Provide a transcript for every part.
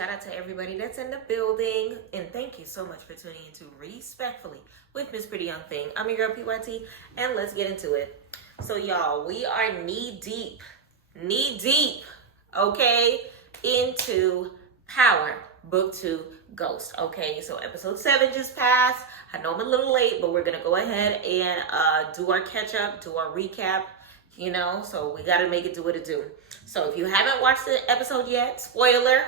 shout out to everybody that's in the building. And thank you so much for tuning into Respectfully with Miss Pretty Young Thing. I'm your girl, PYT, and let's get into it. So, y'all, we are knee deep, okay, into Power, Book 2, Ghost, okay? So, episode 7 just passed. I know I'm a little late, but we're going to go ahead and do our catch-up, do our recap, you know? So, we got to make it do what it do. So, if you haven't watched the episode yet, spoiler,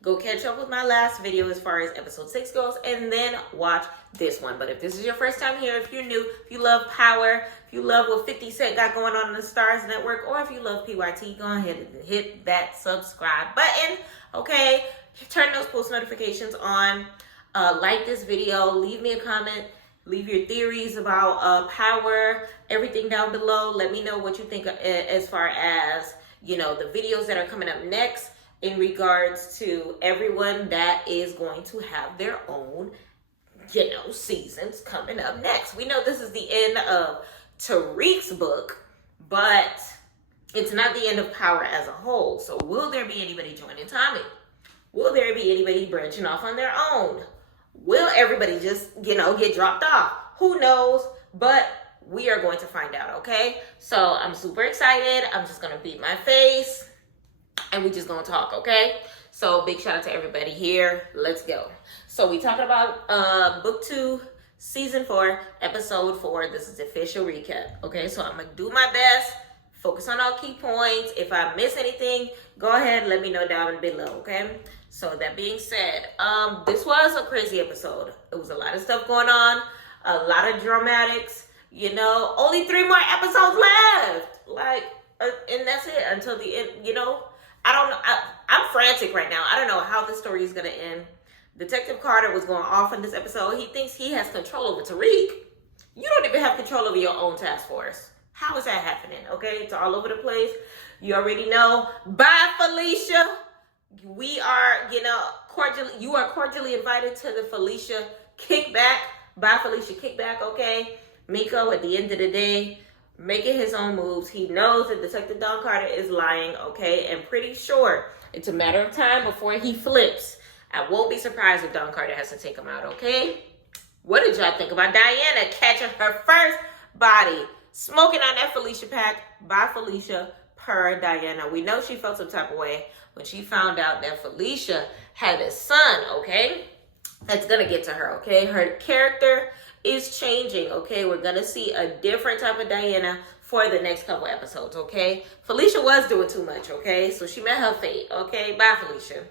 go catch up with my last video as far as episode 6 goes, and then watch this one. But if this is your first time here, if you're new, if you love Power, if you love what 50 Cent got going on the Stars Network, or if you love PYT, go ahead and hit that subscribe button, okay? Turn those post notifications on. Like this video, leave me a comment, leave your theories about Power, everything down below. Let me know what you think as far as, you know, the videos that are coming up next in regards to everyone that is going to have their own, you know, seasons coming up next. We know this is the end of Tariq's book, but it's not the end of Power as a whole. So will there be anybody joining Tommy? Will there be anybody branching off on their own? Will everybody just, you know, get dropped off? Who knows? But we are going to find out, okay? So I'm super excited. I'm just going to beat my face and we just going to talk, okay? So big shout out to everybody here. Let's go. So we talking about book 2, season 4, episode 4. This is the official recap, okay? So I'm going to do my best. Focus on all key points. If I miss anything, go ahead and let me know down below, okay? So that being said, this was a crazy episode. It was a lot of stuff going on, a lot of dramatics, you know, only 3 more episodes left. Like, and that's it until the end, you know. I don't know. I'm frantic right now. I don't know how the story is going to end. Detective Carter was going off in this episode. He thinks he has control over Tariq. You don't even have control over your own task force. How is that happening? Okay, it's all over the place. You already know. Bye, Felicia. We are, you know, you are cordially invited to the Felicia kickback. Bye, Felicia kickback, okay? Miko, at the end of the day, making his own moves. He knows that Detective Don Carter is lying, okay? And pretty sure it's a matter of time before he flips. I won't be surprised if Don Carter has to take him out, okay? What did y'all think about Diana catching her first body? Smoking on that Felicia pack by Felicia per Diana. We know she felt some type of way when she found out that Felicia had a son, okay? That's going to get to her, okay? Her character is changing, okay? We're going to see a different type of Diana for the next couple episodes, okay? Felicia was doing too much, okay? So she met her fate, okay? Bye, Felicia.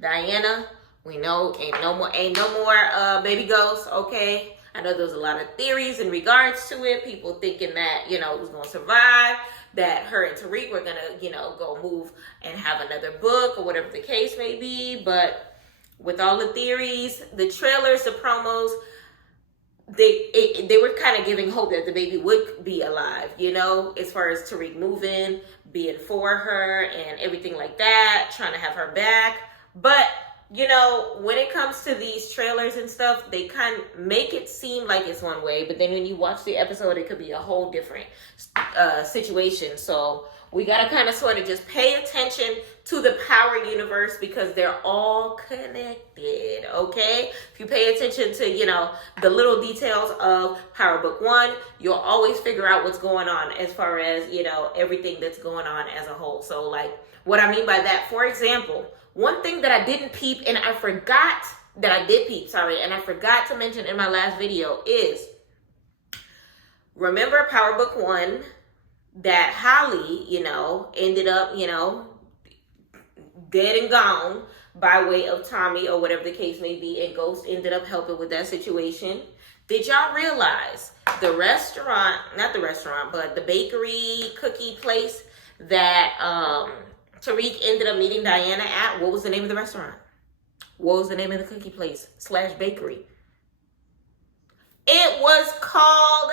Diana, we know ain't no more baby ghosts, okay? I know there's a lot of theories in regards to it. People thinking that, you know, it was going to survive, that her and Tariq were going to, you know, go move and have another book or whatever the case may be. But with all the theories, the trailers, the promos, they were kind of giving hope that the baby would be alive, you know, as far as Tariq moving, being for her and everything like that, trying to have her back. But you know, when it comes to these trailers and stuff, they kind of make it seem like it's one way, but then when you watch the episode, it could be a whole different situation. So we got to kind of sort of just pay attention to the Power universe because they're all connected, okay? If you pay attention to, you know, the little details of Power Book 1, you'll always figure out what's going on as far as, you know, everything that's going on as a whole. So, like, what I mean by that, for example, one thing that I didn't peep and I forgot that I did peep, and I forgot to mention in my last video is, remember Power Book 1 that Holly, you know, ended up, you know, dead and gone by way of Tommy or whatever the case may be, and Ghost ended up helping with that situation. Did y'all realize the restaurant, not the restaurant, but the bakery cookie place that Tariq ended up meeting Diana at? What was the name of the restaurant? What was the name of the cookie place / bakery? It was called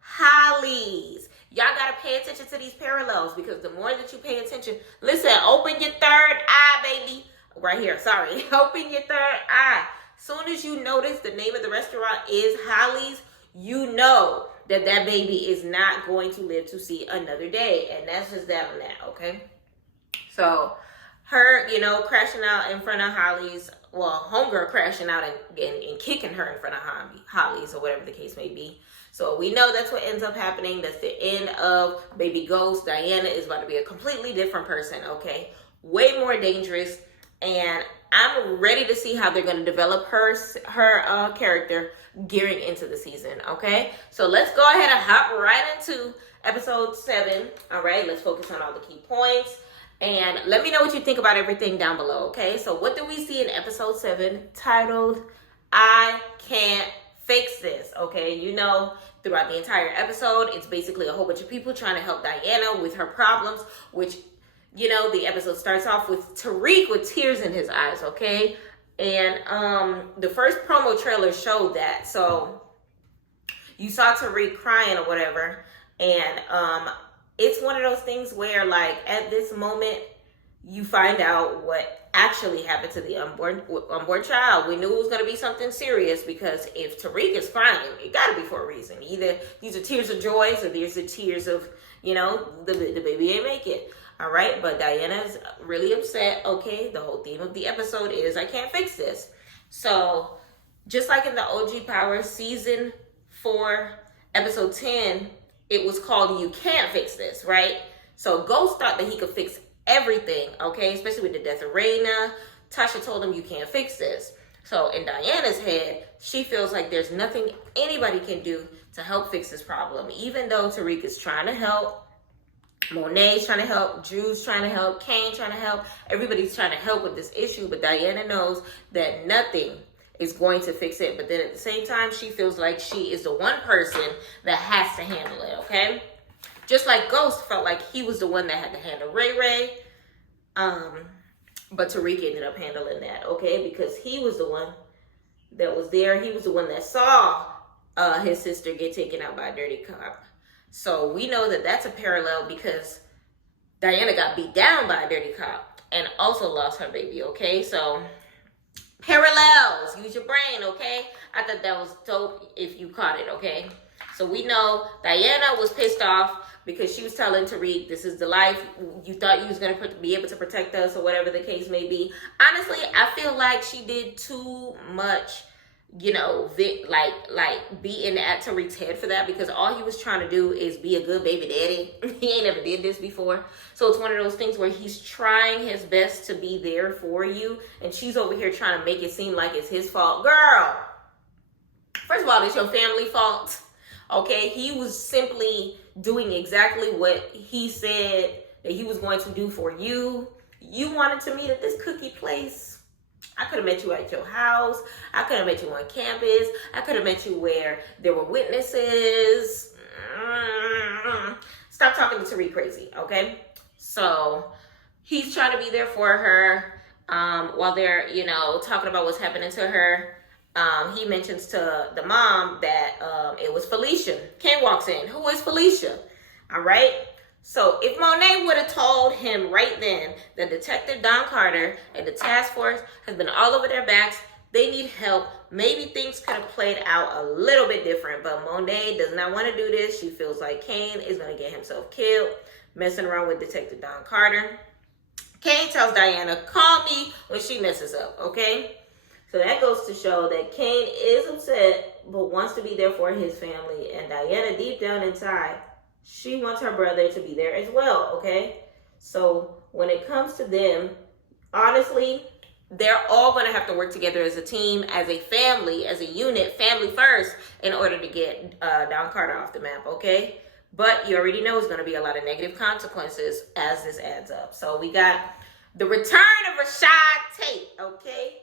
Holly's. Y'all got to pay attention to these parallels because the more that you pay attention, listen, open your third eye, baby. Right here, sorry. Open your third eye. Soon as you notice the name of the restaurant is Holly's, you know that that baby is not going to live to see another day. And that's just that on that, okay? So her, crashing out in front of Holly's, homegirl crashing out and kicking her in front of Holly's, or whatever the case may be. So we know that's what ends up happening. That's the end of Baby Ghost. Diana is about to be a completely different person, okay? Way more dangerous. And I'm ready to see how they're going to develop her character gearing into the season, okay? So let's go ahead and hop right into episode 7. All right, let's focus on all the key points. And let me know what you think about everything down below, okay? So what do we see in episode 7 titled, I Can't Fix This, okay? Throughout the entire episode, it's basically a whole bunch of people trying to help Diana with her problems, which, the episode starts off with Tariq with tears in his eyes, okay? And the first promo trailer showed that. So you saw Tariq crying or whatever, and it's one of those things where, like, at this moment, you find out what actually happened to the unborn child. We knew it was going to be something serious, because if Tariq is crying, it got to be for a reason. Either these are tears of joy, or these are tears of, the baby ain't make it. All right, but Diana's really upset. Okay, the whole theme of the episode is, I can't fix this. So just like in the OG Power season 4, episode 10, it was called You Can't Fix This, right? So Ghost thought that he could fix everything, okay? Especially with the death of Raina. Tasha told him, you can't fix this. So in Diana's head, she feels like there's nothing anybody can do to help fix this problem. Even though Tariq is trying to help, Monet's trying to help, Drew's trying to help, Kane trying to help, everybody's trying to help with this issue, but Diana knows that nothing is going to fix it. But then at the same time, she feels like she is the one person that has to handle it, okay? Just like Ghost felt like he was the one that had to handle Ray Ray. But Tariq ended up handling that, okay? Because he was the one that was there. He was the one that saw his sister get taken out by a dirty cop. So we know that that's a parallel, because Diana got beat down by a dirty cop and also lost her baby, okay? So parallels, use your brain, okay? I thought that was dope if you caught it, okay? So we know Diana was pissed off because she was telling Tariq, this is the life. You thought you was going to be able to protect us, or whatever the case may be. Honestly, I feel like she did too much, like beating at Tariq's head for that, because all he was trying to do is be a good baby daddy. He ain't never did this before. So it's one of those things where he's trying his best to be there for you, and she's over here trying to make it seem like it's his fault. Girl, first of all, it's your family fault. Okay, he was simply doing exactly what he said that he was going to do for you. You wanted to meet at this cookie place. I could have met you at your house. I could have met you on campus. I could have met you where there were witnesses. Stop talking to Tariq crazy, okay? So he's trying to be there for her while they're, talking about what's happening to her. He mentions to the mom that it was Felicia. Ken walks in. Who is Felicia? All right. So if Monet would have told him right then that Detective Don Carter and the task force has been all over their backs, they need help, maybe things could have played out a little bit different. But Monet does not want to do this. She feels like Kane is going to get himself killed, messing around with Detective Don Carter. Kane tells Diana, call me when she messes up, okay? So that goes to show that Kane is upset, but wants to be there for his family. And Diana, deep down inside, she wants her brother to be there as well, okay? So when it comes to them, honestly, they're all going to have to work together as a team, as a family, as a unit, family first, in order to get Don Carter off the map, okay? But you already know it's going to be a lot of negative consequences as this adds up. So we got the return of Rashad Tate, okay?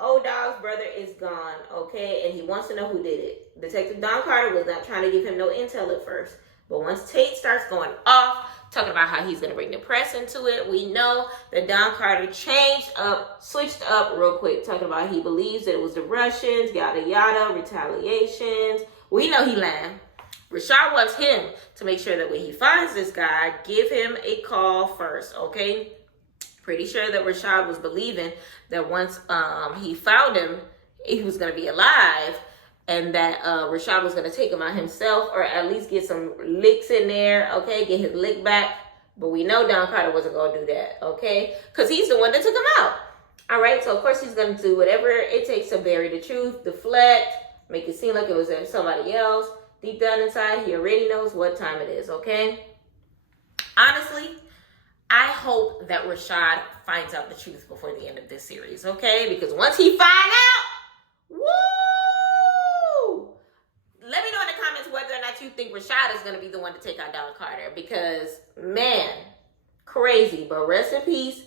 O-Dog's brother is gone, okay? And he wants to know who did it. Detective Don Carter was not trying to give him no intel at first. But once Tate starts going off, talking about how he's going to bring the press into it, we know that Don Carter switched up real quick, talking about he believes that it was the Russians, yada, yada, retaliations. We know he lying. Rashad wants him to make sure that when he finds this guy, give him a call first, okay? Pretty sure that Rashad was believing that once he found him, he was going to be alive, and that Rashad was going to take him out himself, or at least get some licks in there, okay? Get his lick back But we know Don Carter wasn't going to do that, okay? Because he's the one that took him out. All right, so of course he's going to do whatever it takes to bury the truth, deflect, make it seem like it was somebody else. Deep down inside, he already knows what time it is, okay? Honestly, I hope that Rashad finds out the truth before the end of this series, okay? Because once he finds out, woo! Let me know in the comments whether or not you think Rashad is going to be the one to take out Don Carter. Because, man, crazy. But rest in peace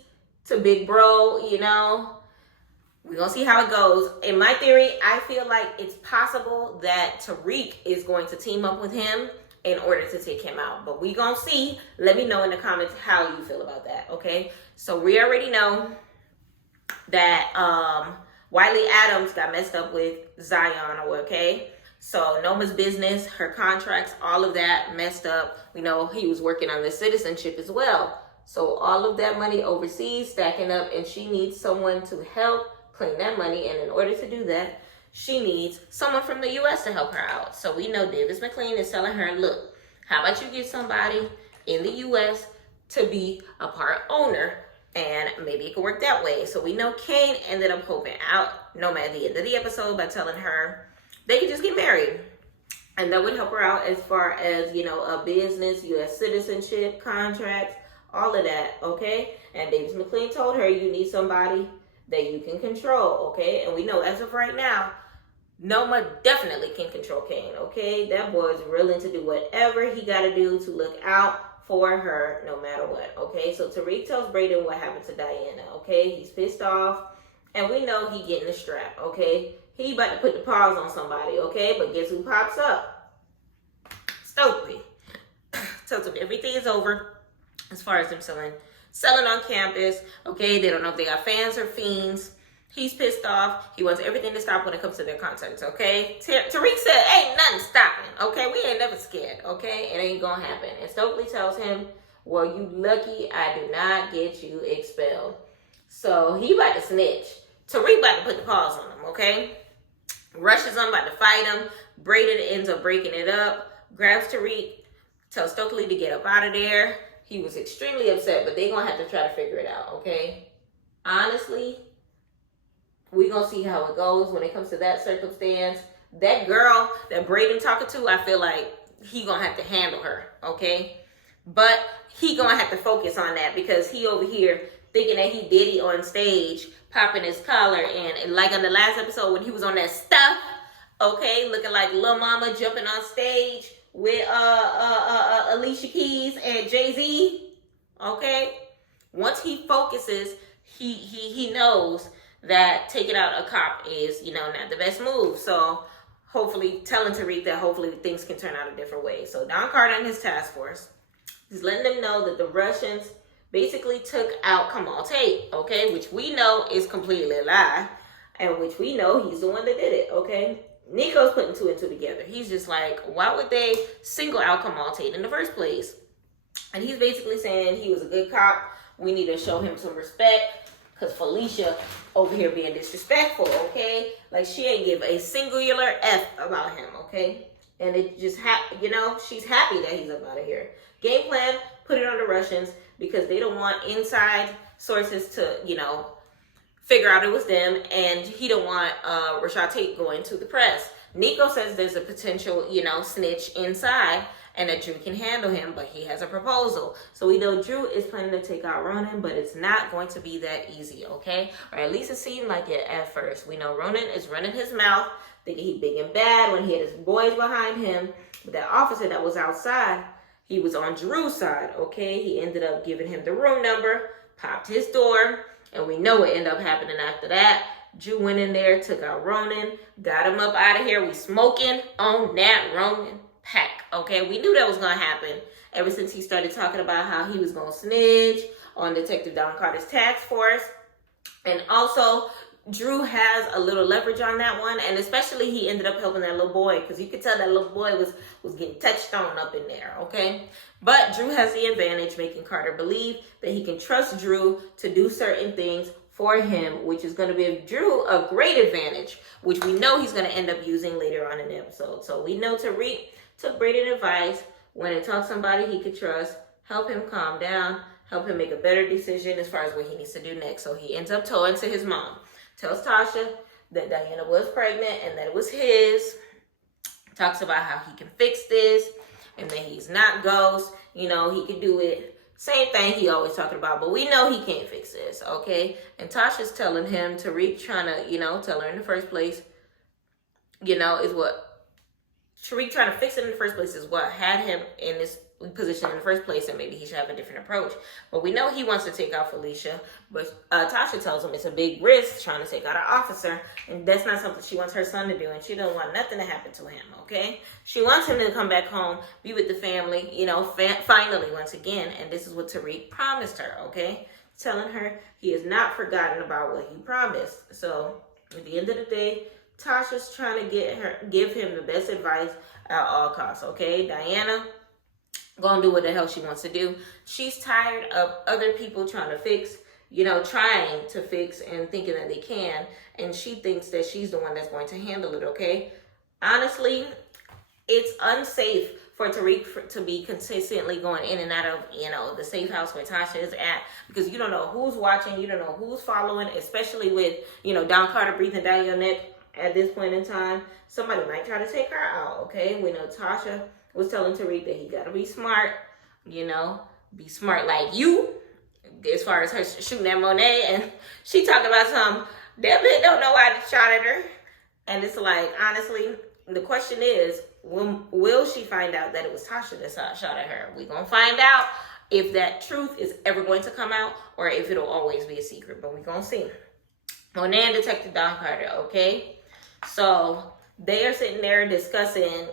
to Big Bro, you know. We're going to see how it goes. In my theory, I feel like it's possible that Tariq is going to team up with him in order to take him out. But we going to see. Let me know in the comments how you feel about that, okay? So we already know that Wiley Adams got messed up with Zion, okay? So Noma's business, her contracts, all of that messed up. We know he was working on the citizenship as well. So all of that money overseas stacking up, and she needs someone to help claim that money. And in order to do that, she needs someone from the U.S. to help her out. So we know Davis McLean is telling her, look, how about you get somebody in the U.S. to be a part owner, and maybe it could work that way. So we know Kane ended up hoping out Noma at the end of the episode by telling her they could just get married. And that would help her out as far as, you know, a business, U.S. citizenship, contracts, all of that, okay? And Davis McLean told her you need somebody that you can control, okay? And we know as of right now, Noma definitely can control Kane, okay? That boy's willing to do whatever he got to do to look out for her no matter what, okay? So Tariq tells Brayden what happened to Diana, okay? He's pissed off, and we know he getting the strap, okay? He about to put the paws on somebody, okay? But guess who pops up? Stokely. Tells him everything is over as far as them selling on campus, okay? They don't know if they got fans or fiends. He's pissed off. He wants everything to stop when it comes to their concerts, okay? Tariq said, ain't nothing stopping, okay? We ain't never scared, okay? It ain't gonna happen. And Stokely tells him, well, you lucky I do not get you expelled. So he about to snitch. Tariq about to put the paws on him, okay? Rushes him, about to fight him. Brayden ends up breaking it up, grabs Tariq, tells Stokely to get up out of there. He was extremely upset, but they gonna have to try to figure it out, okay? Honestly, we gonna see how it goes when it comes to that circumstance. That girl that Brayden talking to, I feel like he gonna have to handle her, okay? But he gonna have to focus on that because he over here thinking that he Diddy on stage, popping his collar, and like on the last episode when he was on that stuff, okay, looking like Lil Mama jumping on stage with Alicia Keys and Jay-Z, okay? Once he focuses, he knows that taking out a cop is, you know, not the best move. So hopefully telling Tariq that hopefully things can turn out a different way. So Don Carter and his task force, he's letting them know that the Russians basically took out Kamal Tate, okay, which we know is completely a lie, and which we know he's the one that did it, okay? Nico's putting two and two together. He's just like, why would they single out Kamal Tate in the first place? And he's basically saying he was a good cop. We need to show him some respect because Felicia over here being disrespectful, okay? Like, she ain't give a singular F about him, okay? And it just, you know, she's happy that he's up out of here. Game plan, put it on the Russians because they don't want inside sources to, you know, figure out it was them, and he don't want Rashad Tate going to the press. Nico says there's a potential, you know, snitch inside, and that Drew can handle him, but he has a proposal. So we know Drew is planning to take out Ronan, but it's not going to be that easy, okay? Or at least it seemed like it at first. We know Ronan is running his mouth, thinking he big and bad when he had his boys behind him. But that officer that was outside, he was on Drew's side, okay? He ended up giving him the room number, popped his door, and we know what ended up happening after that. Drew went in there, took out Ronan, got him up out of here. We smoking on that Ronan pack, okay? We knew that was going to happen ever since he started talking about how he was going to snitch on Detective Don Carter's task force. And also, Drew has a little leverage on that one, and especially he ended up helping that little boy because you could tell that little boy was getting touched on up in there, okay? But Drew has the advantage, making Carter believe that he can trust Drew to do certain things for him, which is going to give Drew a great advantage, which we know he's going to end up using later on in the episode. So we know Tariq took Brayden's advice, went and talked to somebody he could trust, help him calm down, help him make a better decision as far as what he needs to do next. So he ends up telling to his mom, tells Tasha that Diana was pregnant and that it was his, talks about how he can fix this and that he's not Ghost, he can do it. Same thing he always talking about, but we know he can't fix this, okay? And Tasha's telling him, Tariq trying to, tell her in the first place, is what, Tariq trying to fix it in the first place is what had him in this position in the first place, and maybe he should have a different approach. But we know he wants to take out Felicia, but Tasha tells him it's a big risk trying to take out an officer, and that's not something she wants her son to do, and she don't want nothing to happen to him, okay? She wants him to come back home, be with the family, finally once again, and this is what Tariq promised her, okay? Telling her he has not forgotten about what he promised. So at the end of the day, Tasha's trying to give him the best advice at all costs, okay? Diana gonna do what the hell she wants to do. She's tired of other people trying to fix, trying to fix and thinking that they can, and she thinks that she's the one that's going to handle it, okay? Honestly, it's unsafe for Tariq to be consistently going in and out of, the safe house where Tasha is at, because you don't know who's watching, you don't know who's following, especially with, Don Carter breathing down your neck at this point in time. Somebody might try to take her out, okay? We know Tasha was telling Tariq that he gotta be smart, be smart like you, as far as her shooting at Monet, and she talking about that bitch don't know why they shot at her. And it's like, honestly, the question is, will she find out that it was Tasha that shot at her? We gonna find out if that truth is ever going to come out, or if it'll always be a secret, but we gonna see. Monet and Detective Don Carter, okay? So they are sitting there discussing,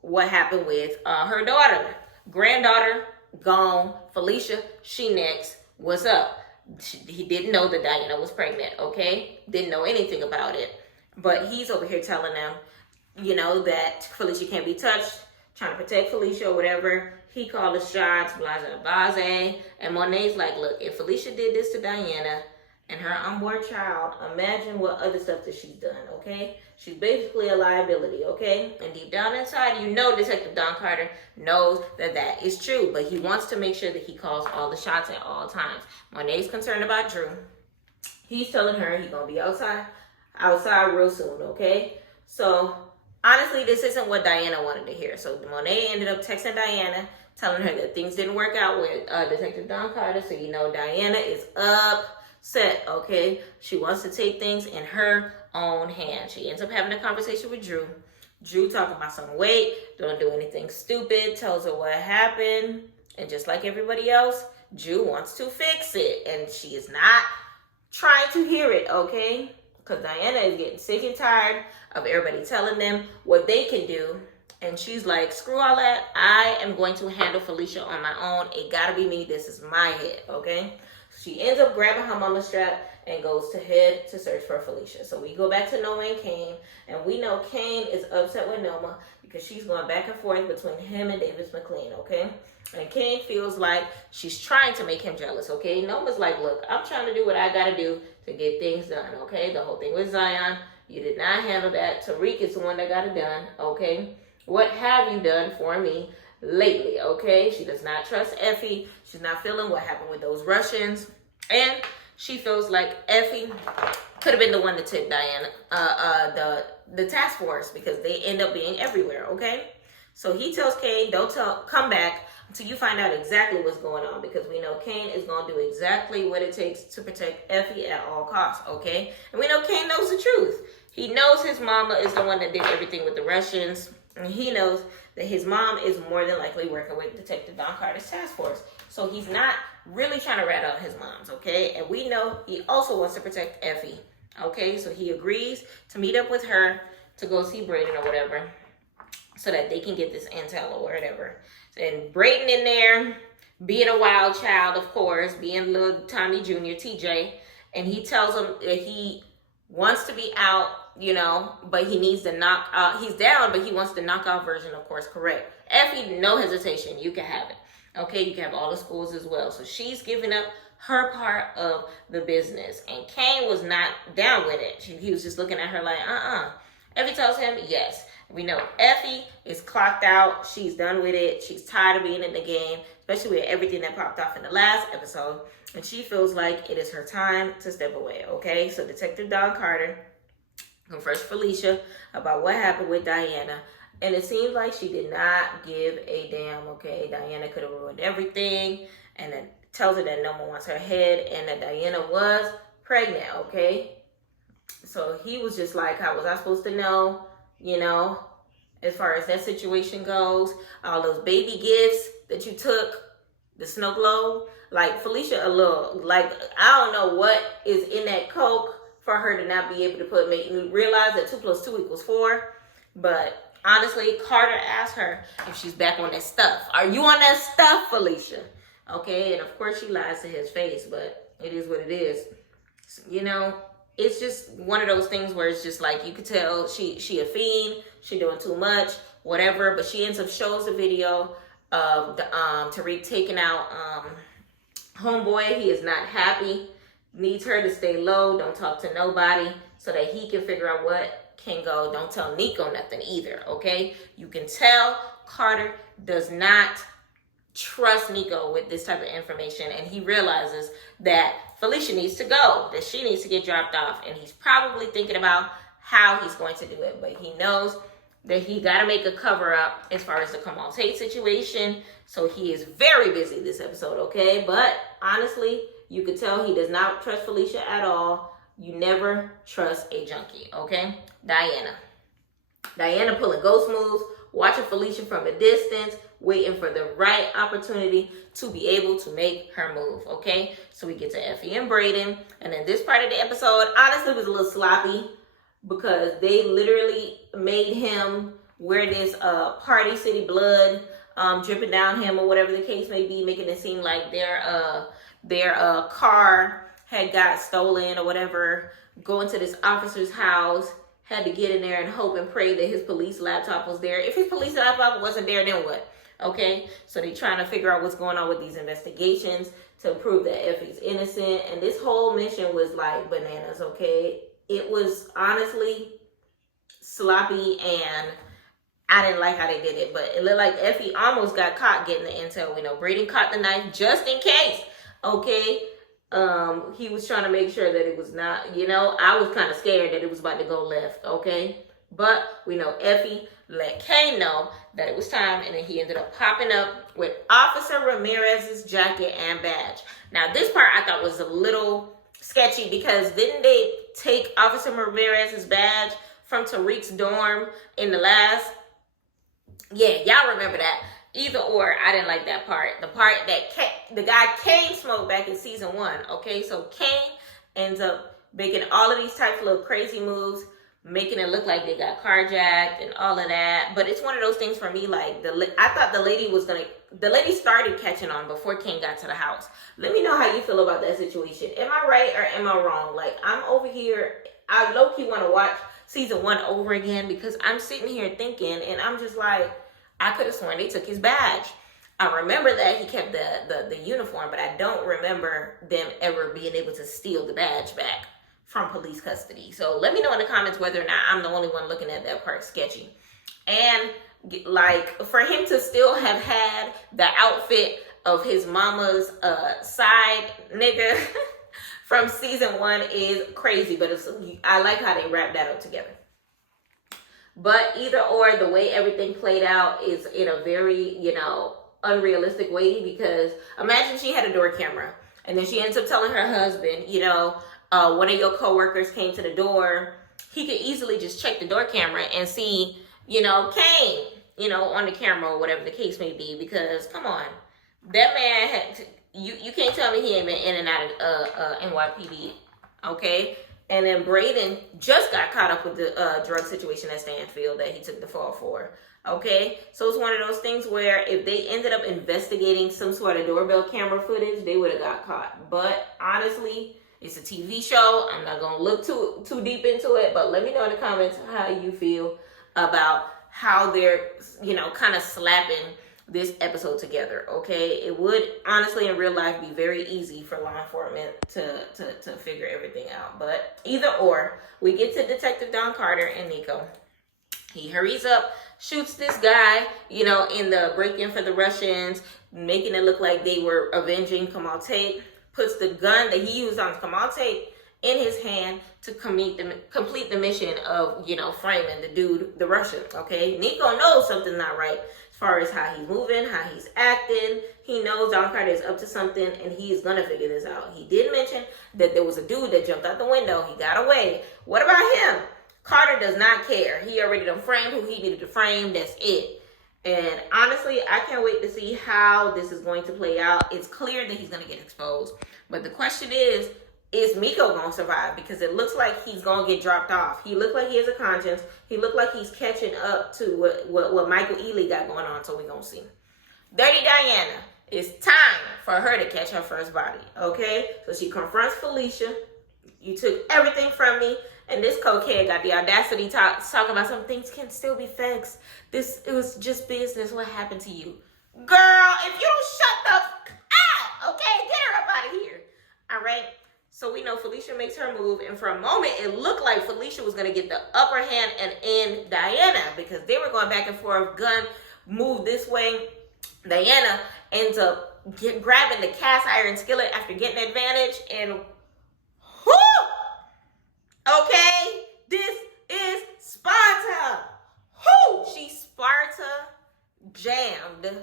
what happened with her daughter. Granddaughter, gone. Felicia, she next. What's up? He didn't know that Diana was pregnant, okay? Didn't know anything about it. But he's over here telling them, that Felicia can't be touched, trying to protect Felicia or whatever. He called the shots, blase. And Monet's like, look, if Felicia did this to Diana and her unborn child, imagine what other stuff that she's done, okay? She's basically a liability, okay? And deep down inside, Detective Don Carter knows that is true, but he wants to make sure that he calls all the shots at all times. Monet's concerned about Drew. He's telling her he's gonna be outside real soon, okay? So honestly, this isn't what Diana wanted to hear. So Monet ended up texting Diana, telling her that things didn't work out with Detective Don Carter. So Diana is upset, okay? She wants to take things in her own hand. She ends up having a conversation with Drew. Drew talking about some wait, don't do anything stupid, tells her what happened, and just like everybody else, Drew wants to fix it, and she is not trying to hear it, okay? Because Diana is getting sick and tired of everybody telling them what they can do, and she's like, screw all that, I am going to handle Felicia on my own. It gotta be me, this is my head, okay? She ends up grabbing her mama's strap and goes to head to search for Felicia. So we go back to Noma and Kane, and we know Kane is upset with Noma because she's going back and forth between him and Davis McLean, okay? And Kane feels like she's trying to make him jealous, okay? Noma's like, look, I'm trying to do what I gotta do to get things done, okay? The whole thing with Zion, you did not handle that. Tariq is the one that got it done, okay? What have you done for me lately, okay? She does not trust Effie. She's not feeling what happened with those Russians. And she feels like Effie could have been the one to tip Diana, the task force, because they end up being everywhere, okay? So he tells Kane, come back until you find out exactly what's going on, because we know Kane is going to do exactly what it takes to protect Effie at all costs, okay? And we know Kane knows the truth. He knows his mama is the one that did everything with the Russians, and he knows that his mom is more than likely working with Detective Don Carter's task force. So he's not really trying to rat out his moms, okay? And we know he also wants to protect Effie, okay? So he agrees to meet up with her to go see Brayden or whatever, so that they can get this intel or whatever. And Brayden in there, being a wild child, of course, being little Tommy Jr., TJ, and he tells him that he wants to be out, but he needs to knock out, he's down, but he wants the knockout version, of course, correct. Effie, no hesitation, you can have it. Okay, you can have all the schools as well. So she's giving up her part of the business. And Kane was not down with it. He was just looking at her like, Effie tells him yes. We know Effie is clocked out. She's done with it. She's tired of being in the game, especially with everything that popped off in the last episode. And she feels like it is her time to step away, okay? So Detective Don Carter confronts Felicia about what happened with Diana. And it seems like she did not give a damn, okay? Diana could have ruined everything. And then tells her that no one wants her head and that Diana was pregnant, okay? So he was just like, how was I supposed to know? You know, as far as that situation goes, all those baby gifts that you took, the snow globe, like Felicia a little, like, I don't know what is in that Coke for her to not be able to make me realize that 2 + 2 = 4. But honestly, Carter asked her if she's back on that stuff. Are you on that stuff, Felicia? Okay, and of course she lies to his face, but it is what it is. You know, it's just one of those things where it's just like, you could tell she a fiend, she doing too much, whatever, but she ends up shows a video of the Tariq taking out homeboy. He is not happy, needs her to stay low, don't talk to nobody, so that he can figure out what can go. Don't tell Nico nothing either, okay? You can tell Carter does not trust Nico with this type of information, and he realizes that Felicia needs to go, that she needs to get dropped off, and he's probably thinking about how he's going to do it, but he knows that he got to make a cover up as far as the Kamal Tate situation, so he is very busy this episode, okay? But honestly, you could tell he does not trust Felicia at all. You never trust a junkie, okay? Diana pulling ghost moves, watching Felicia from a distance, waiting for the right opportunity to be able to make her move, okay? So we get to Effie and Brayden, and then this part of the episode, honestly, was a little sloppy because they literally made him wear this Party City blood dripping down him or whatever the case may be, making it seem like their car had got stolen or whatever, going to this officer's house, had to get in there and hope and pray that his police laptop was there. If his police laptop wasn't there, then what? Okay, so they're trying to figure out what's going on with these investigations to prove that Effie's innocent. And this whole mission was like bananas, okay? It was honestly sloppy, and I didn't like how they did it. But it looked like Effie almost got caught getting the intel. We know Brayden caught the knife just in case, okay? He was trying to make sure that it was not, you know, I was kind of scared that it was about to go left, okay? But we know Effie let Kane know that it was time, and then he ended up popping up with Officer Ramirez's jacket and badge. Now, this part I thought was a little sketchy because didn't they take Officer Ramirez's badge from Tariq's dorm in the last? Yeah, y'all remember that. Either or, I didn't like that part. The part that the guy Kane smoked back in season 1, okay? So Kane ends up making all of these types of little crazy moves, making it look like they got carjacked and all of that. But it's one of those things for me, like, I thought the lady started catching on before King got to the house. Let me know how you feel about that situation. Am I right or am I wrong? Like, I'm over here, I low-key want to watch season 1 over again because I'm sitting here thinking, and I'm just like, I could have sworn they took his badge. I remember that he kept the uniform, but I don't remember them ever being able to steal the badge back from police custody. So let me know in the comments whether or not I'm the only one looking at that part sketchy. And like, for him to still have had the outfit of his mama's side nigga from season 1 is crazy, but I like how they wrapped that up together. But either or, the way everything played out is in a very, you know, unrealistic way, because imagine she had a door camera and then she ends up telling her husband, you know, one of your coworkers came to the door. He could easily just check the door camera and see, you know, Kane, you know, on the camera or whatever the case may be, because come on, that man had to, you can't tell me he ain't been in and out of NYPD, okay? And then Brayden just got caught up with the drug situation at Stanfield that he took the fall for, okay? So it's one of those things where if they ended up investigating some sort of doorbell camera footage, they would have got caught. But honestly, it's a TV show. I'm not going to look too deep into it, but let me know in the comments how you feel about how they're, you know, kind of slapping this episode together, okay? It would honestly in real life be very easy for law enforcement to figure everything out. But either or, we get to Detective Don Carter and Nico. He hurries up, shoots this guy, you know, in the break-in for the Russians, making it look like they were avenging Kamal Tate, puts the gun that he used on Kamal Tate in his hand to complete the mission of, you know, framing the dude, the Russian, okay? Nico knows something's not right as far as how he's moving, how he's acting. He knows Don Carter is up to something, and he is gonna figure this out. He did mention that there was a dude that jumped out the window. He got away. What about him? Carter does not care. He already done framed who he needed to frame. That's it. And honestly, I can't wait to see how this is going to play out. It's clear that he's going to get exposed. But the question is Miko going to survive? Because it looks like he's going to get dropped off. He looked like he has a conscience. He looked like he's catching up to what Michael Ealy got going on. So we're going to see. Dirty Diana. It's time for her to catch her first body. Okay? So she confronts Felicia. You took everything from me. And this cokehead got the audacity to talk about some things can still be fixed. It was just business. What happened to you? Girl, if you don't shut the up, okay? Get her up out of here. All right? So we know Felicia makes her move. And for a moment, it looked like Felicia was going to get the upper hand and end Diana. Because they were going back and forth. Gun moved this way. Diana ends up grabbing the cast iron skillet after getting advantage. And whoo! Okay, this is Sparta. Whoo! She Sparta jammed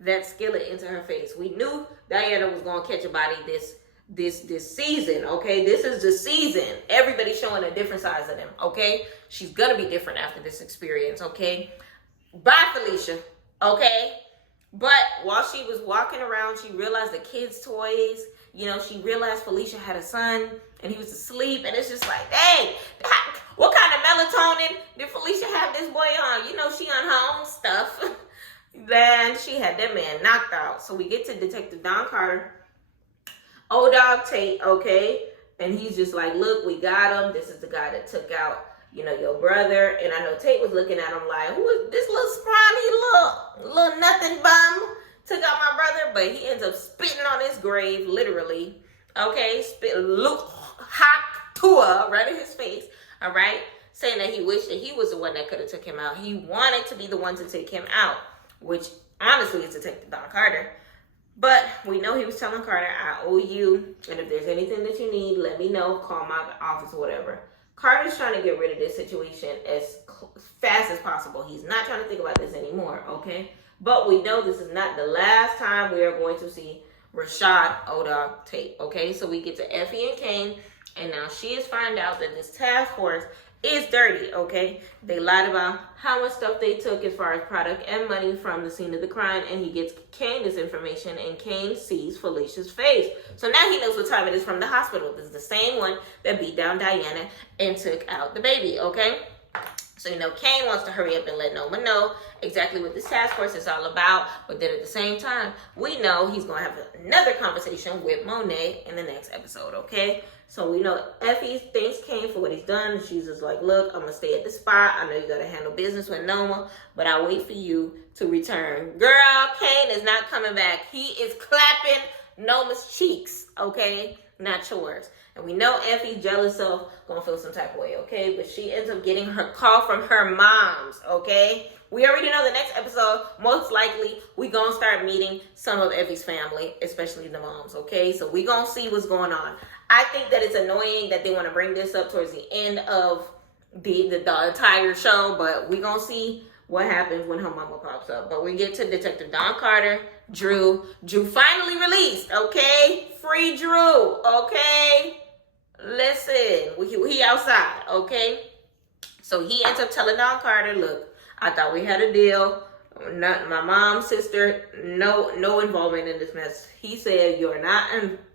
that skillet into her face. We knew Diana was gonna catch a body this season. Okay, this is the season. Everybody's showing a different size of them. Okay, she's gonna be different after this experience. Okay, bye Felicia. Okay, but while she was walking around, she realized the kids' toys. You know, she realized Felicia had a son and he was asleep. And it's just like, hey, what kind of melatonin did Felicia have this boy on? You know, she on her own stuff. Then she had that man knocked out. So we get to Detective Don Carter. Old dog Tate, okay? And he's just like, look, we got him. This is the guy that took out, you know, your brother. And I know Tate was looking at him like, who is this little scrawny little nothing bum? Took out my brother, but he ends up spitting on his grave, literally. Okay, hot tour right in his face. All right, saying that he wished that he was the one that could have took him out. He wanted to be the one to take him out, which honestly is Detective Don Carter. But we know he was telling Carter, I owe you, and if there's anything that you need, let me know. Call my office or whatever. Carter's trying to get rid of this situation as fast as possible. He's not trying to think about this anymore. Okay. But we know this is not the last time we are going to see Rashad Odog Tate, okay? So we get to Effie and Kane, and now she has found out that this task force is dirty, okay? They lied about how much stuff they took as far as product and money from the scene of the crime, and he gets Kane this information, and Kane sees Felicia's face. So now he knows what time it is from the hospital. This is the same one that beat down Diana and took out the baby, okay? So, you know, Kane wants to hurry up and let Noma know exactly what this task force is all about. But then at the same time, we know he's going to have another conversation with Monet in the next episode, okay? So we know Effie thanks Kane for what he's done. She's just like, look, I'm going to stay at the spot. I know you got to handle business with Noma, but I'll wait for you to return. Girl, Kane is not coming back. He is clapping Noma's cheeks, okay? Not yours. And we know Effie's jealous of, gonna feel some type of way, okay? But she ends up getting her call from her moms, okay? We already know the next episode, most likely, we gonna start meeting some of Effie's family, especially the moms, okay? So we gonna see what's going on. I think that it's annoying that they want to bring this up towards the end of the entire show, but we gonna see what happens when her mama pops up. But we get to Detective Don Carter, Drew finally released, okay? Free Drew, okay? Listen, he outside, okay? So he ends up telling Don Carter, look, I thought we had a deal. Not my mom, sister, no involvement in this mess. He said you're not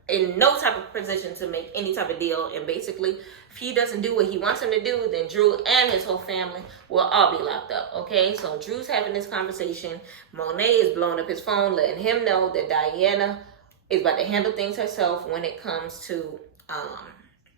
in no type of position to make any type of deal. And basically, if he doesn't do what he wants him to do, then Drew and his whole family will all be locked up, okay? So Drew's having this conversation. Monet is blowing up his phone, letting him know that Diana is about to handle things herself when it comes to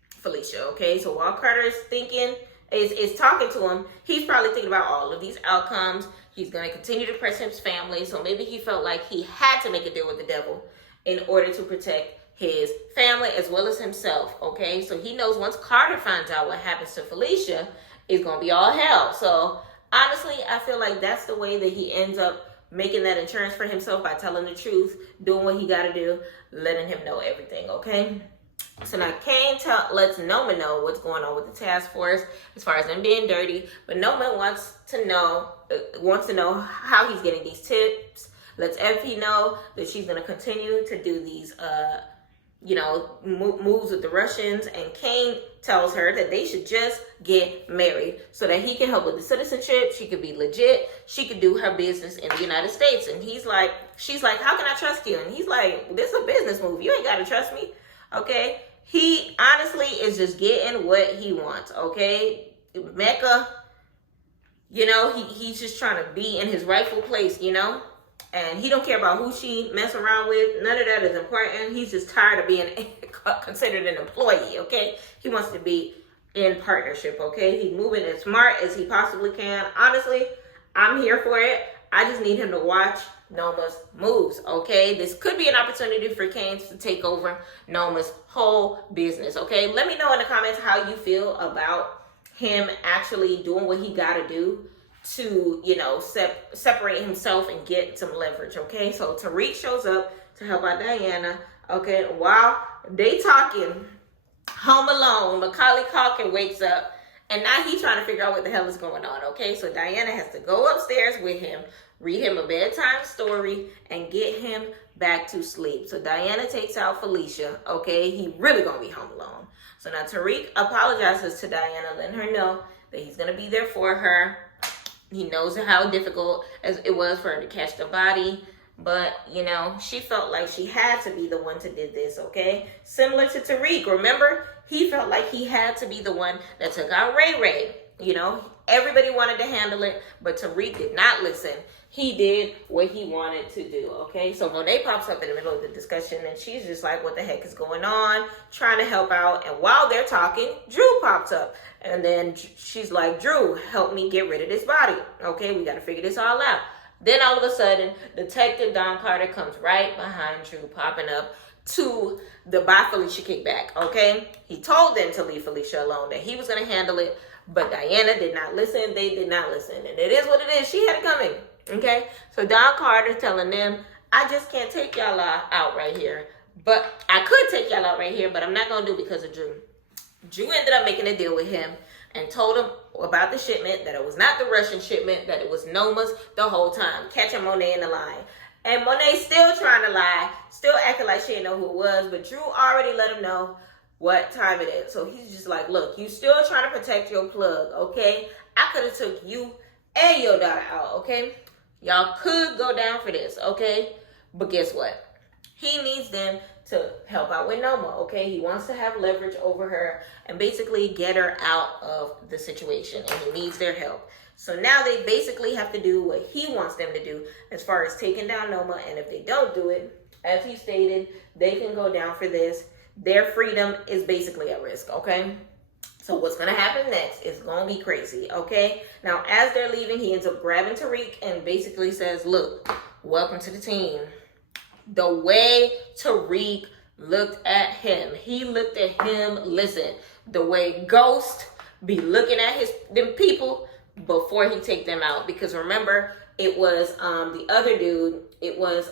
Felicia, okay? So while Carter is thinking, is talking to him, he's probably thinking about all of these outcomes. He's going to continue to press his family. So maybe he felt like he had to make a deal with the devil in order to protect his family as well as himself, okay? So he knows once Carter finds out what happens to Felicia, it's going to be all hell. So Honestly, I feel like that's the way that he ends up making that insurance for himself, by telling the truth, doing what he got to do, letting him know everything, okay? So now Kane lets Noma know what's going on with the task force as far as them being dirty, but Noma wants to know how he's getting these tips. Lets Effie know that she's going to continue to do these moves with the Russians, and Kane tells her that they should just get married so that he can help with the citizenship. She could be legit. She could do her business in the United States. And she's like, how can I trust you? And he's like, this is a business move. You ain't got to trust me. Okay. He honestly is just getting what he wants. Okay. Mecca, he's just trying to be in his rightful place, and he don't care about who she mess around with. None of that is important. He's just tired of being considered an employee, okay? He wants to be in partnership, okay? He's moving as smart as he possibly can. Honestly, I'm here for it. I just need him to watch Noma's moves, okay? This could be an opportunity for Kane to take over Noma's whole business, okay? Let me know in the comments how you feel about him actually doing what he got to do to, separate himself and get some leverage, okay? So Tariq shows up to help out Diana, okay? While they talking, home alone, Macaulay Culkin wakes up, and now he's trying to figure out what the hell is going on, okay? So Diana has to go upstairs with him, read him a bedtime story, and get him back to sleep. So Diana takes out Felicia, okay? He really gonna be home alone. So now Tariq apologizes to Diana, letting her know that he's gonna be there for her. He knows how difficult as it was for her to catch the body, but, she felt like she had to be the one to do this, okay? Similar to Tariq, remember? He felt like he had to be the one that took out Ray Ray. Everybody wanted to handle it, but Tariq did not listen. He did what he wanted to do, okay? So Monet pops up in the middle of the discussion, and she's just like, what the heck is going on? Trying to help out. And while they're talking, Drew pops up. And then she's like, Drew, help me get rid of this body. Okay, we got to figure this all out. Then all of a sudden, Detective Don Carter comes right behind Drew, popping up to the Bye Felicia kickback, okay? He told them to leave Felicia alone, that he was going to handle it, but Diana did not listen. They did not listen. And it is what it is. She had it coming, okay? So Don Carter telling them, I just can't take y'all out right here. But I could take y'all out right here, but I'm not going to do it because of Drew. Drew ended up making a deal with him and told him about the shipment, that it was not the Russian shipment, that it was Noma's the whole time, catching Monet in the lie. And Monet still trying to lie, still acting like she didn't know who it was, but Drew already let him know what time it is. So he's just like, look, you still trying to protect your plug, okay? I could have took you and your daughter out, okay? Y'all could go down for this, okay? But guess what? He needs them to help out with Noma, okay? He wants to have leverage over her and basically get her out of the situation, and he needs their help. So now they basically have to do what he wants them to do as far as taking down Noma, and if they don't do it, as he stated, they can go down for this. Their freedom is basically at risk, okay? So what's going to happen next is going to be crazy, okay? Now, as they're leaving, he ends up grabbing Tariq and basically says, look, welcome to the team. The way Tariq looked at him, he looked at him, listen, the way Ghost be looking at them people before he take them out. Because remember, it was the other dude, it was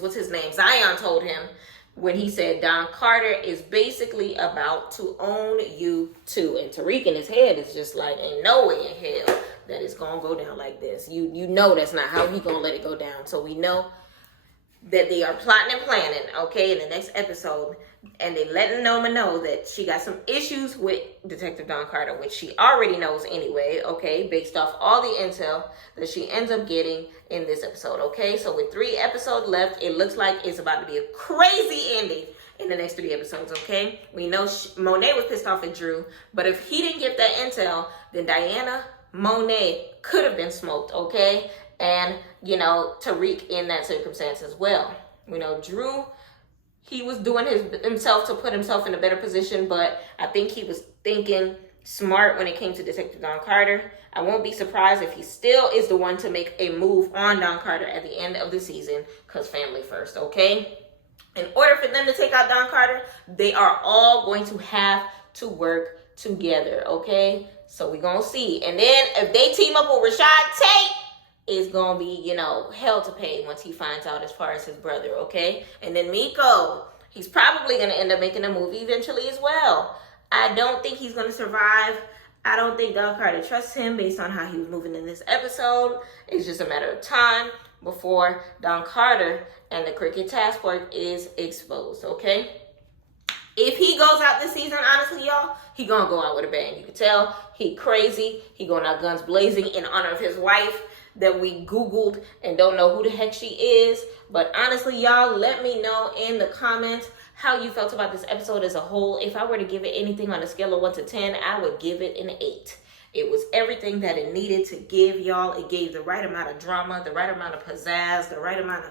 what's his name? Zion told him when he said Don Carter is basically about to own you too. And Tariq in his head is just like, ain't no way in hell that it's gonna go down like this. You know that's not how he gonna let it go down. So we know that they are plotting and planning, okay, in the next episode. And they letting Noma know that she got some issues with Detective Don Carter, which she already knows anyway, okay, based off all the intel that she ends up getting in this episode, okay? So with 3 episodes left, it looks like it's about to be a crazy ending in the next 3 episodes, okay? We know Monet was pissed off at Drew, but if he didn't get that intel, then Diana, Monet could have been smoked, okay? And, Tariq in that circumstance as well. Drew, he was doing himself to put himself in a better position, but I think he was thinking smart when it came to Detective Don Carter. I won't be surprised if he still is the one to make a move on Don Carter at the end of the season, because family first, okay? In order for them to take out Don Carter, they are all going to have to work together, okay? So we gonna see. And then if they team up with Rashad Tate, it's gonna be, you know, hell to pay once he finds out as far as his brother, okay? And then Miko, he's probably gonna end up making a movie eventually as well. I don't think he's gonna survive. I don't think Don Carter trusts him based on how he was moving in this episode. It's just a matter of time before Don Carter and the Cricket Task Force is exposed, okay? If he goes out this season, honestly, y'all, he gonna go out with a bang. You can tell he crazy. He going out guns blazing in honor of his wife that we Googled and don't know who the heck she is. But honestly, y'all, let me know in the comments how you felt about this episode as a whole. If I were to give it anything on a scale of 1 to 10, I would give it an 8. It was everything that it needed to give, y'all. It gave the right amount of drama, the right amount of pizzazz, the right amount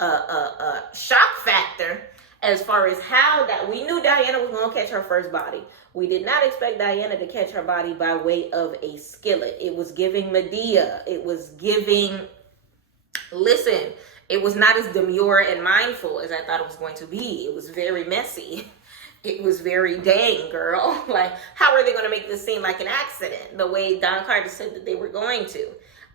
of shock factor as far as how that we knew Diana was going to catch her first body. We did not expect Diana to catch her body by way of a skillet. It was giving Medea. It was giving, listen, it was not as demure and mindful as I thought it was going to be. It was very messy. It was very dang, girl. Like, how are they going to make this seem like an accident? The way Don Carter said that they were going to.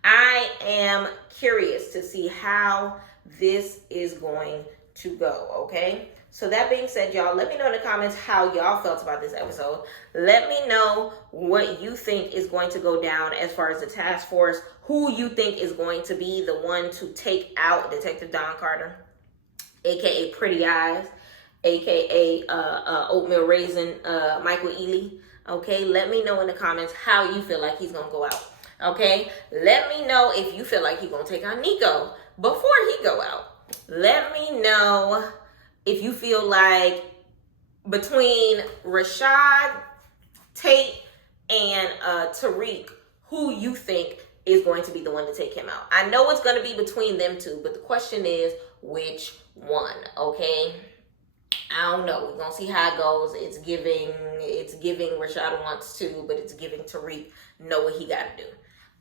I am curious to see how this is going to go, okay? So that being said, y'all, let me know in the comments how y'all felt about this episode. Let me know what you think is going to go down as far as the task force, who you think is going to be the one to take out Detective Don Carter, aka Pretty Eyes, aka Oatmeal Raisin Michael Ealy. Okay, let me know in the comments how you feel like he's gonna go out. Okay, let me know if you feel like he's gonna take on Nico before he go out. Let me know if you feel like between Rashad, Tate, and Tariq, who you think is going to be the one to take him out. I know it's going to be between them two, but the question is, which one, okay? I don't know. We're going to see how it goes. It's giving Rashad wants to, but it's giving Tariq know what he got to do.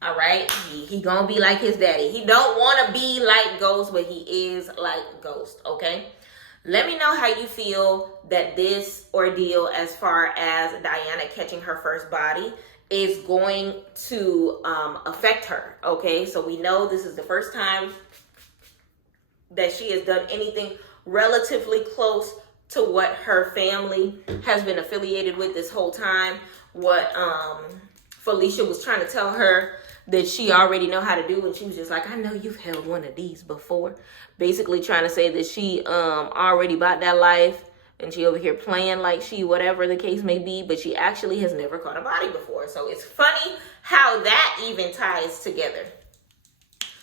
All right? He going to be like his daddy. He don't want to be like Ghost, but he is like Ghost, okay? Let me know how you feel that this ordeal as far as Diana catching her first body is going to affect her, okay? So we know this is the first time that she has done anything relatively close to what her family has been affiliated with this whole time. What Felicia was trying to tell her that she already know how to do, and she was just like, I know you've held one of these before. Basically trying to say that she already bought that life, and she over here playing like she whatever the case may be, but she actually has never caught a body before. So it's funny how that even ties together.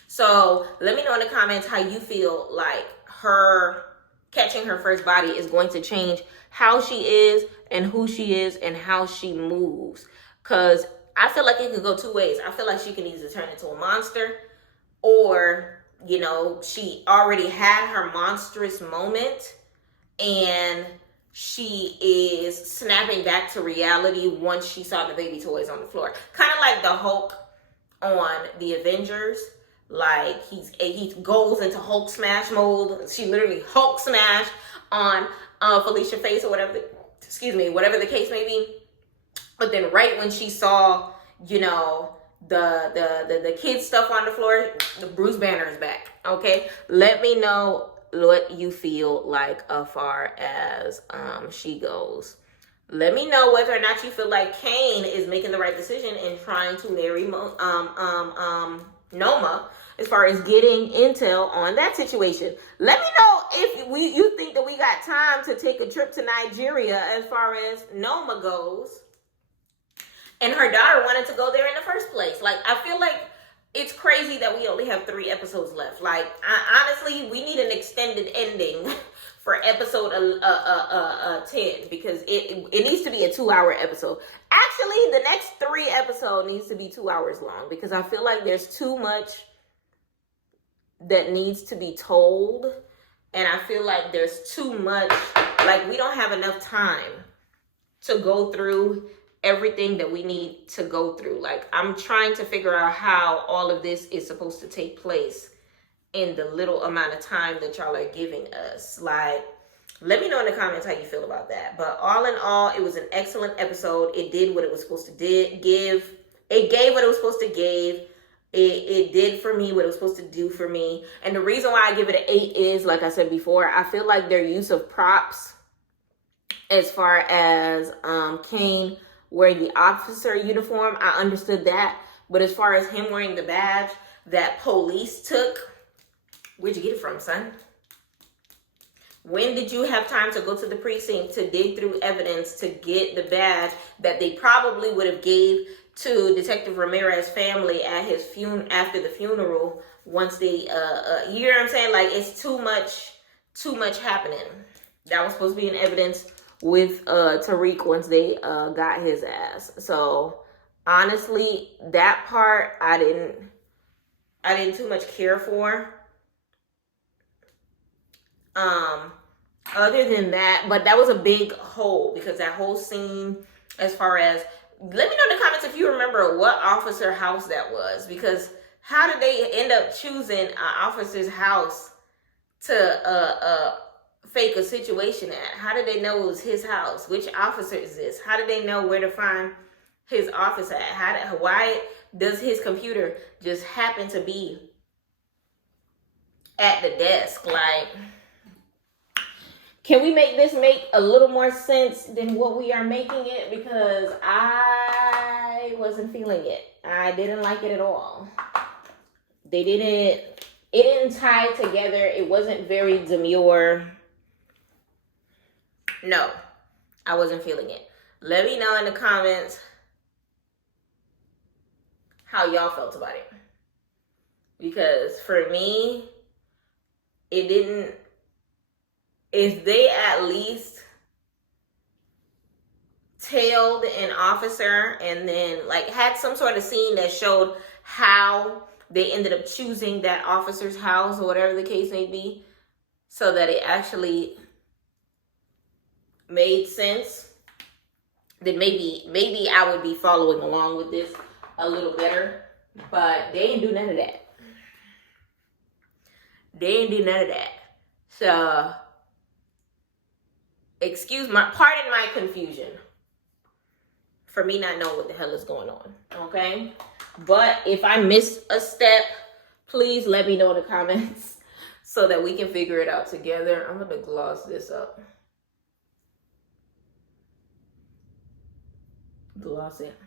So let me know in the comments how you feel like her catching her first body is going to change how she is and who she is and how she moves. Because I feel like it could go two ways. I feel like she can either turn into a monster, or, you know, she already had her monstrous moment and she is snapping back to reality once she saw the baby toys on the floor. Kind of like the Hulk on the Avengers. Like he goes into Hulk smash mode. She literally Hulk smash on Felicia's face or whatever the case may be. But then right when she saw, you know, the kid stuff on the floor, the Bruce Banner is back. Okay, let me know what you feel like as far as she goes. Let me know whether or not you feel like Kane is making the right decision in trying to marry Noma, as far as getting intel on that situation. Let me know if you think that we got time to take a trip to Nigeria as far as Noma goes. And her daughter wanted to go there in the first place. Like, I feel like it's crazy that we only have 3 episodes left. Like, honestly, we need an extended ending for episode 10, because it needs to be a 2-hour episode. Actually, the next 3 episodes needs to be 2 hours long, because I feel like there's too much that needs to be told. And I feel like there's too much, like, we don't have enough time to go through everything that we need to go through. Like, I'm trying to figure out how all of this is supposed to take place in the little amount of time that y'all are giving us. Like, Let me know in the comments how you feel about that. But all in all, it was an excellent episode. It did what it was supposed to give. It gave what it was supposed to give. It did for me what it was supposed to do for me. And the reason why I give it an 8 is, like I said before, I feel like their use of props, as far as Kane wearing the officer uniform, I understood that. But as far as him wearing the badge that police took, where'd you get it from, son? When did you have time to go to the precinct to dig through evidence to get the badge that they probably would have gave to Detective Ramirez's family at his after the funeral? Once they, you know what I'm saying? Like, it's too much happening. That was supposed to be in evidence with Tariq once they got his ass. So honestly, that part I didn't too much care for. Other than that, but that was a big hole, because that whole scene, as far as, let me know in the comments if you remember what officer house that was, because how did they end up choosing an officer's house to fake a situation at? How did they know it was his house? Which officer is this? How did they know where to find his office at? Why does his computer just happen to be at the desk? Like, can we make this make a little more sense than what we are making it? Because I wasn't feeling it. I didn't like it at all. It didn't tie together. It wasn't very demure. No, I wasn't feeling it. Let me know in the comments how y'all felt about it. Because for me, it didn't. If they at least tailed an officer and then like had some sort of scene that showed how they ended up choosing that officer's house or whatever the case may be, so that it actually made sense, then maybe I would be following along with this a little better. But they didn't do none of that. So pardon my confusion for me not knowing what the hell is going on, okay? But if I missed a step, please let me know in the comments so that we can figure it out together. I'm gonna gloss this up. Gloss it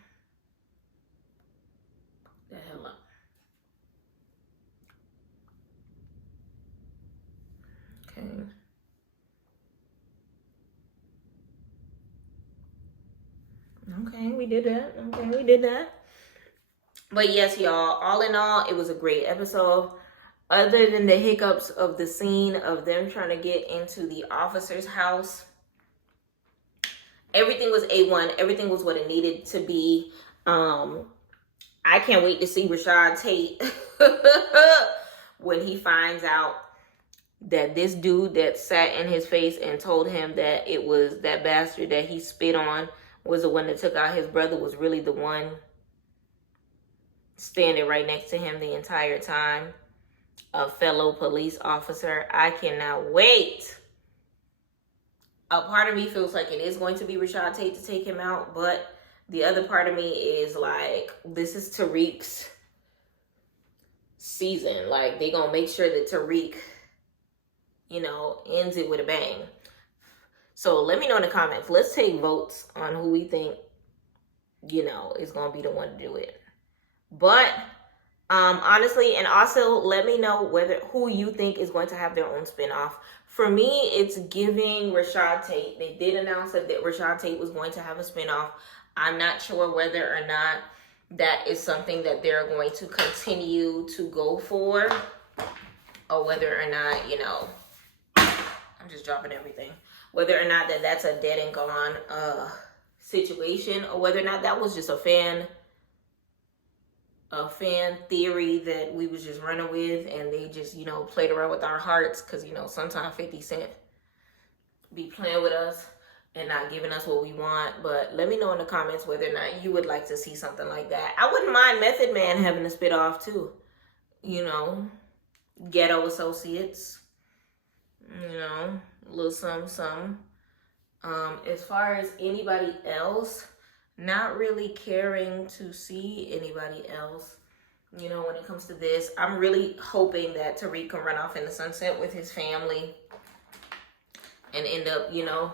the hell up. Okay. Okay, we did that. But yes, y'all, all in all, it was a great episode. Other than the hiccups of the scene of them trying to get into the officer's house, everything was A1. Everything was what it needed to be. I can't wait to see Rashad Tate when he finds out that this dude that sat in his face and told him that it was that bastard that he spit on was the one that took out his brother, was really the one standing right next to him the entire time. A fellow police officer. I cannot wait. A part of me feels like it is going to be Rashad Tate to take him out, but the other part of me is like, this is Tariq's season. Like, they gonna make sure that Tariq, ends it with a bang. So let me know in the comments. Let's take votes on who we think, is going to be the one to do it. But honestly, and also let me know who you think is going to have their own spinoff. For me, it's giving Rashad Tate. They did announce that Rashad Tate was going to have a spinoff. I'm not sure whether or not that is something that they're going to continue to go for, or whether or not, I'm just dropping everything. Whether or not that's a dead and gone situation, or whether or not that was just a fan theory that we was just running with, and they just, played around with our hearts, because, sometimes 50 Cent be playing with us and not giving us what we want. But let me know in the comments whether or not you would like to see something like that. I wouldn't mind Method Man having a spit off too. Ghetto Associates. A little some. As far as anybody else, not really caring to see anybody else. You know, when it comes to this, I'm really hoping that Tariq can run off in the sunset with his family and end up, you know,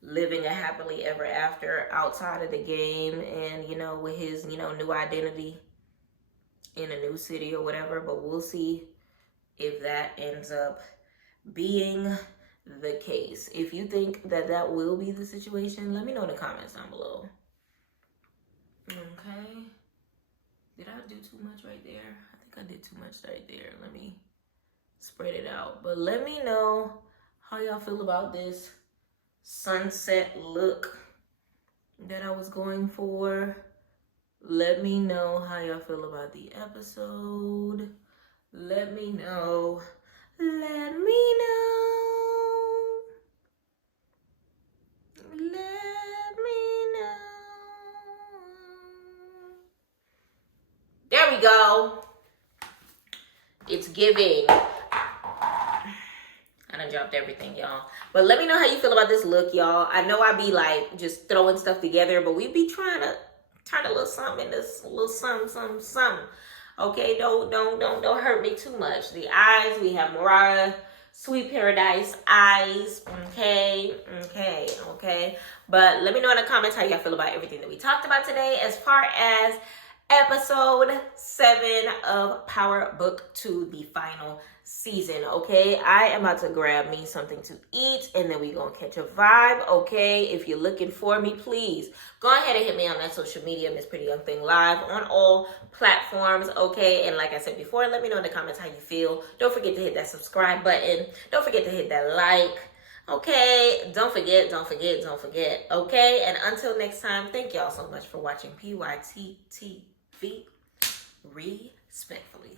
living a happily ever after outside of the game and, you know, with his, you know, new identity in a new city or whatever. But we'll see if that ends up being the case. If you think that that will be the situation, let me know in the comments down below. Okay. Did I do too much right there? I think I did too much right there. Let me spread it out. But let me know how y'all feel about this sunset look that I was going for. Let me know how y'all feel about the episode. Let me know. Let me know. Let me know. There we go. It's giving. I done dropped everything, y'all. But let me know how you feel about this look, y'all. I know I be like just throwing stuff together, but we be trying to turn a little something into a little something. Okay, don't hurt me too much. The eyes, we have Mariah, Sweet Paradise eyes. Okay. But let me know in the comments how y'all feel about everything that we talked about today as far as episode 7 of Power Book 2, the final season. Okay, I am about to grab me something to eat and then we gonna catch a vibe. Okay, if you're looking for me, please go ahead and hit me on that social media, Miss Pretty Young Thing Live, on all platforms. Okay, and like I said before, let me know in the comments how you feel. Don't forget to hit that subscribe button. Don't forget to hit that like. Okay, don't forget. Okay, and until next time, thank y'all so much for watching PYT TV respectfully.